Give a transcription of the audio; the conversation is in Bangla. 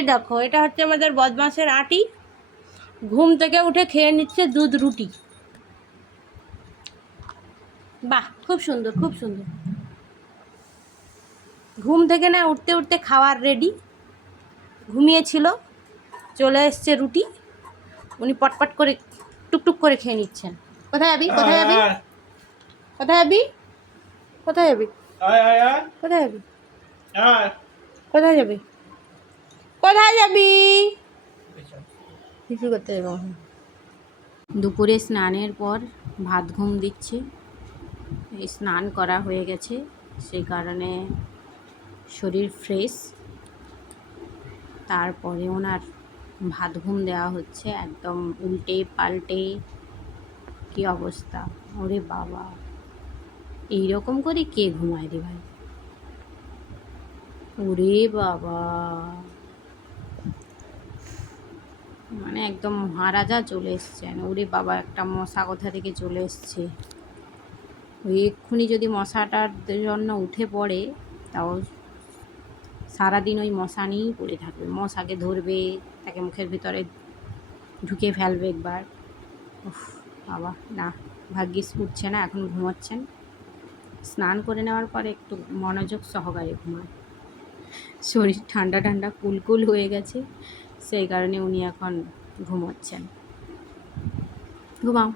এই দেখো এটা হচ্ছে আমাদের বদমাসের আটি। ঘুম থেকে উঠে খেয়ে নিচ্ছে দুধ রুটি। বাহ খুব সুন্দর খুব সুন্দর। ঘুম থেকে না উঠতে উঠতে খাওয়ার রেডি ঘুমিয়েছিল চলে এসছে রুটি। উনি পটপট করে টুকটুক করে খেয়ে নিচ্ছেন। কোথায় যাবি কোথায় যাবি কোথায় যাবি কোথায় যাবি কোথায় যাবি কোথায় যাবি? কোথায় যাবি? কিছু করতে যাব দুপুরে স্নানের পর ভাত ঘুম দিচ্ছে। স্নান করা হয়ে গেছে, সেই কারণে শরীর ফ্রেশ। তারপরে ওনার ভাত ঘুম দেওয়া হচ্ছে, একদম উল্টে পাল্টে কি অবস্থা? ওরে বাবা এই রকম করে কে ঘুমায় রে ভাই? ওরে বাবা। একদম মহারাজা চলে এসছেন। ওরে বাবা, একটা মশা কোথা থেকে চলে এসছে? ওই এক্ষুনি যদি মশাটার জন্য উঠে পড়ে, তাও সারাদিন ওই মশা নিয়েই পড়ে থাকবে। মশাকে ধরবে, তাকে মুখের ভিতরে ঢুকে ফেলবে একবার। বাবা, না, ভাগ্যিস উঠছে না, এখন ঘুমাচ্ছেন। স্নান করে নেওয়ার পরে একটু মনোযোগ সহকারে ঘুমান। শরীর ঠান্ডা ঠান্ডা কুলকুল হয়ে গেছে, সেই কারণে উনি এখন ঘুমোচ্ছেন। ঘুমাও।